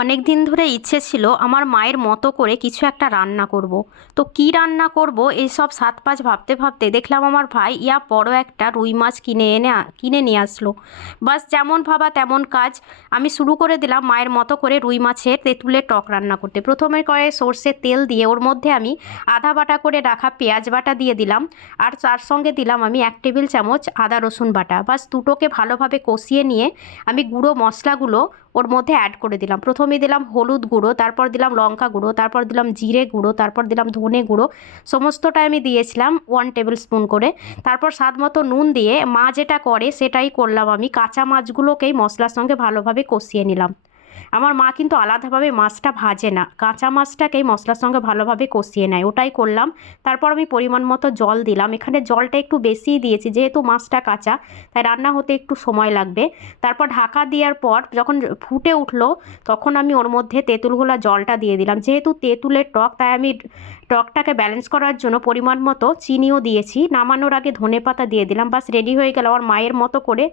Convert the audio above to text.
অনেক দিন ধরে ইচ্ছে ছিল আমার মায়ের মতো করে কিছু একটা রান্না করব। তো কী রান্না করব এইসব সাত পাঁচ ভাবতে ভাবতে দেখলাম আমার ভাই বড় একটা রুই মাছ কিনে নিয়ে আসলো। বাস যেমন ভাবা তেমন কাজ। আমি শুরু করে দিলাম মায়ের মতো করে রুই মাছের তেঁতুলের টক রান্না করতে। প্রথমে কড়াইয়ে সর্ষের তেল দিয়ে ওর মধ্যে আমি আধা বাটা করে রাখা পেঁয়াজ বাটা দিয়ে দিলাম। আর তার সঙ্গে দিলাম আমি 1 টেবিল চামচ আদা রসুন বাটা। বাস দুটোকে ভালোভাবে কষিয়ে নিয়ে আমি গুঁড়ো মশলাগুলো ওর মধ্যে অ্যাড করে দিলাম। প্রথমে দিলাম হলুদ গুঁড়ো, তারপর দিলাম লঙ্কা গুঁড়ো, তারপর দিলাম জিরে গুঁড়ো, তারপর দিলাম ধনে গুঁড়ো। সমস্তটা আমি দিয়েছিলাম 1 টেবিল স্পুন করে। তারপর স্বাদ মতো নুন দিয়ে মা যেটা করে সেটাই করলাম, আমি কাঁচা মাছগুলোকেই মশলার সঙ্গে ভালোভাবে কষিয়ে নিলাম। আমার মা কিন্তু আলাদাভাবে মাছটা ভাজে না, কাঁচা মাছটাকেই মশলার সঙ্গে ভালোভাবে কষিয়ে নেয়, ওটাই করলাম। তারপর আমি পরিমাণ মতো জল দিলাম, এখানে জলটা একটু বেশিই দিয়েছি যেহেতু মাছটা কাঁচা, তাই রান্না হতে একটু সময় লাগবে। তারপর ঢাকা দেওয়ার পর যখন ফুটে উঠলো তখন আমি ওর মধ্যে তেঁতুলগুলা জলটা দিয়ে দিলাম। যেহেতু তেঁতুলের টক, তাই আমি টকটাকে ব্যালেন্স করার জন্য পরিমাণ মতো চিনিও দিয়েছি। নামানোর আগে ধনেপাতা দিয়ে দিলাম। বাস রেডি হয়ে গেল আমার মায়ের মতো করে